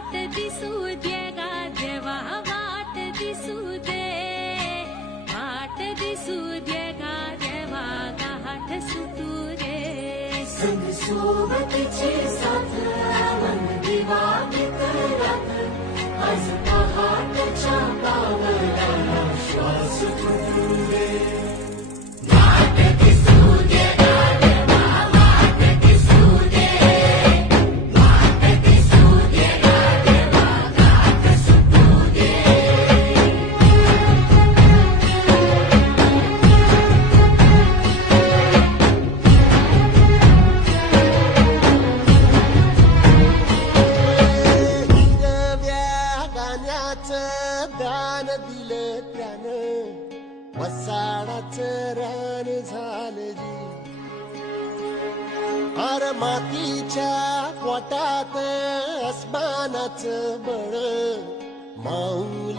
वाट दिसू दे गा देवा वाट दिसू दे वाट दिसू दे गा देवा गाठ सुटू दे संग सोबतीची साथ मन दिवा मित्रात आज पहाटच्या पावलाला श्वास फुटू दे वाट दिसू दे गा देवा वाट दिसू दे वाट दिसू दे गा देवा गाठ सुटू दे दान दिलं त्यानं वसाडाचं रान झालं जी अर मातीच्या पोटात अस्मानाचं बळ माऊ